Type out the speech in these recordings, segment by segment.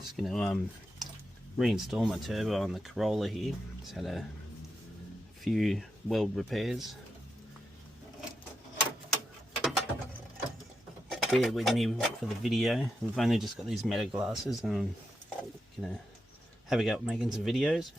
Just going to reinstall my turbo on the Corolla here. It's had a few weld repairs. Bear with me for the video. We've only just got these meta glasses and I'm going to have a go at making some videos.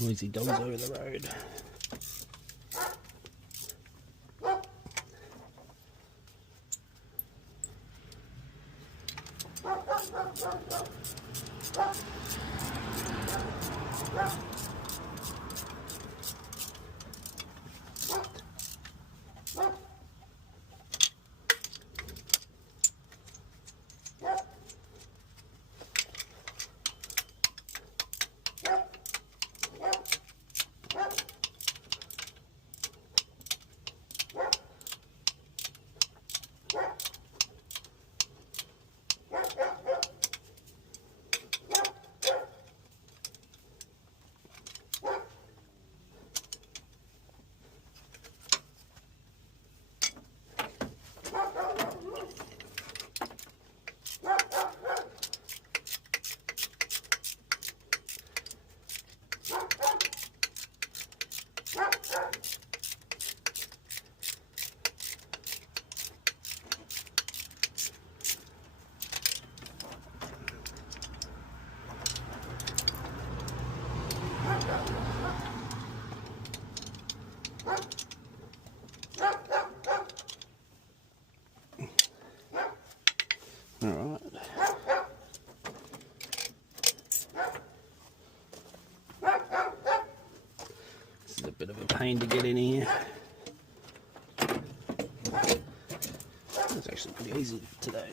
Noisy dogs over the road. Alright. This is a bit of a pain to get in here. It's actually pretty easy today.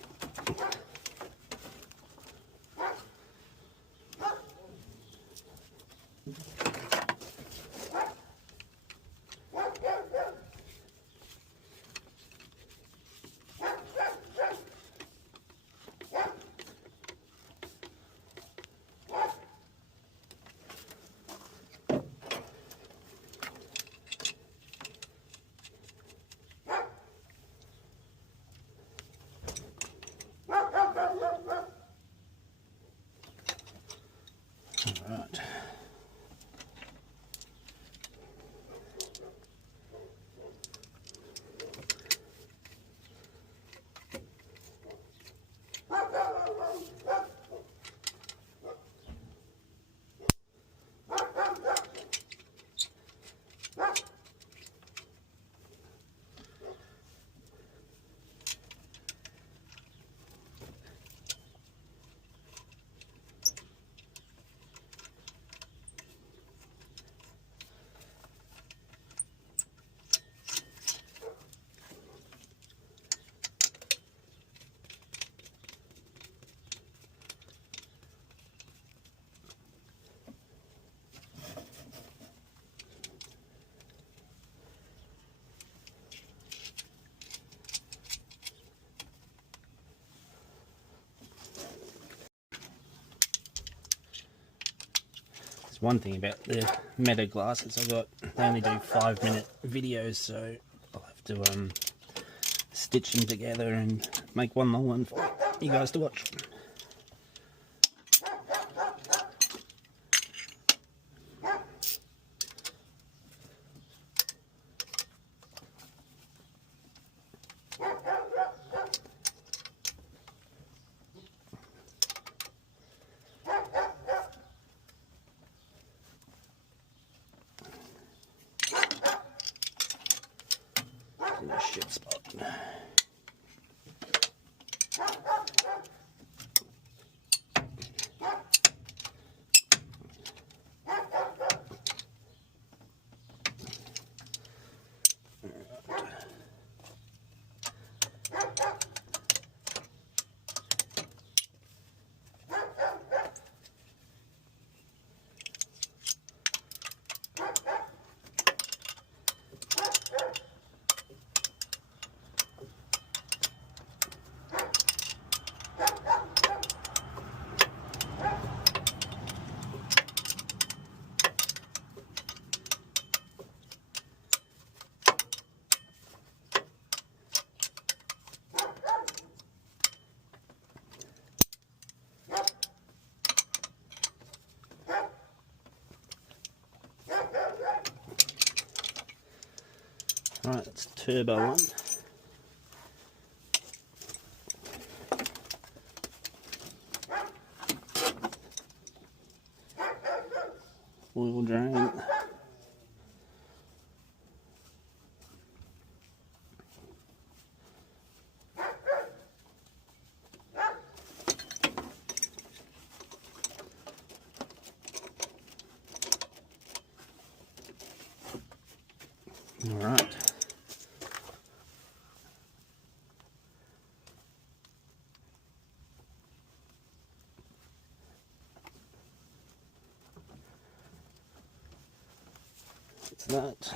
One thing about the Meta glasses they only do 5-minute videos, so I'll have to stitch them together and make one long one for you guys to watch. In a shit spot. Right, that's turbo one. Oil drain. All right. That's that.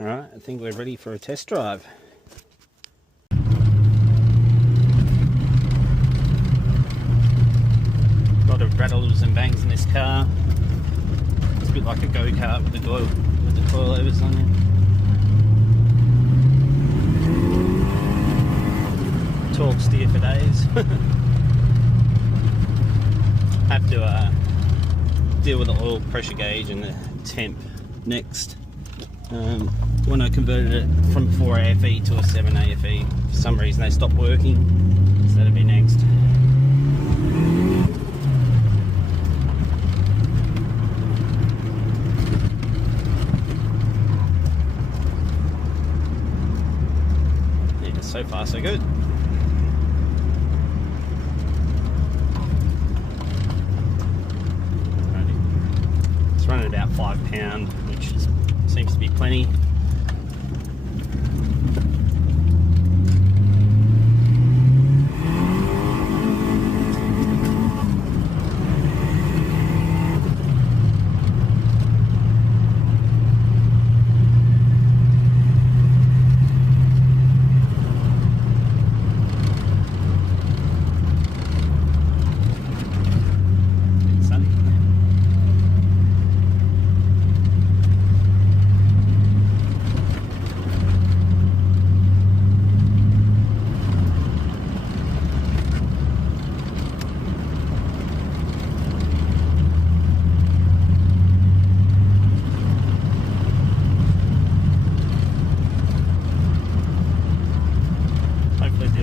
Alright, I think we're ready for a test drive. A lot of rattles and bangs in this car. It's a bit like a go-kart with the coilovers on it. Torque steer for days. Have to deal with the oil pressure gauge and the temp next. When I converted it from 4 AFE to a 7 AFE, for some reason they stopped working, so that'll be next. Yeah, so far so good. It's running about £5, which seems to be plenty.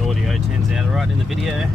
Audio turns out alright in the video.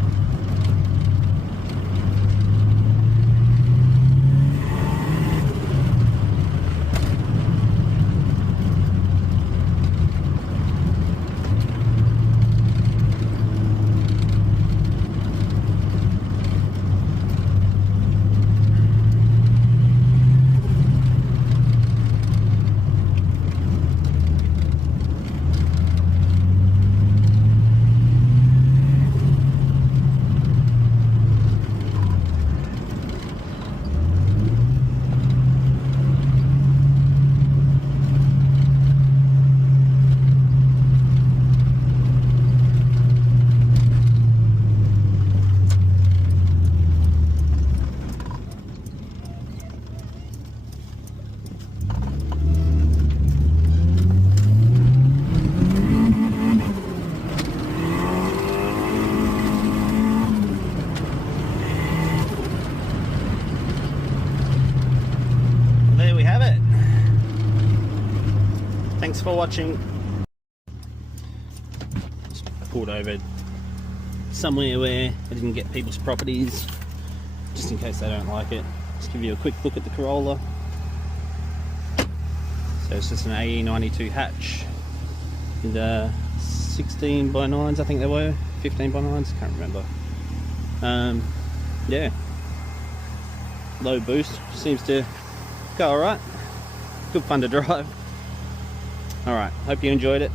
Thanks for watching. Just pulled over somewhere where I didn't get people's properties, just in case they don't like it. Just give you a quick look at the Corolla. So it's just an AE92 hatch with 16 by 9s, I think they were, 15 by 9s, can't remember. Yeah, low boost, seems to go alright. Good fun to drive. Alright, hope you enjoyed it.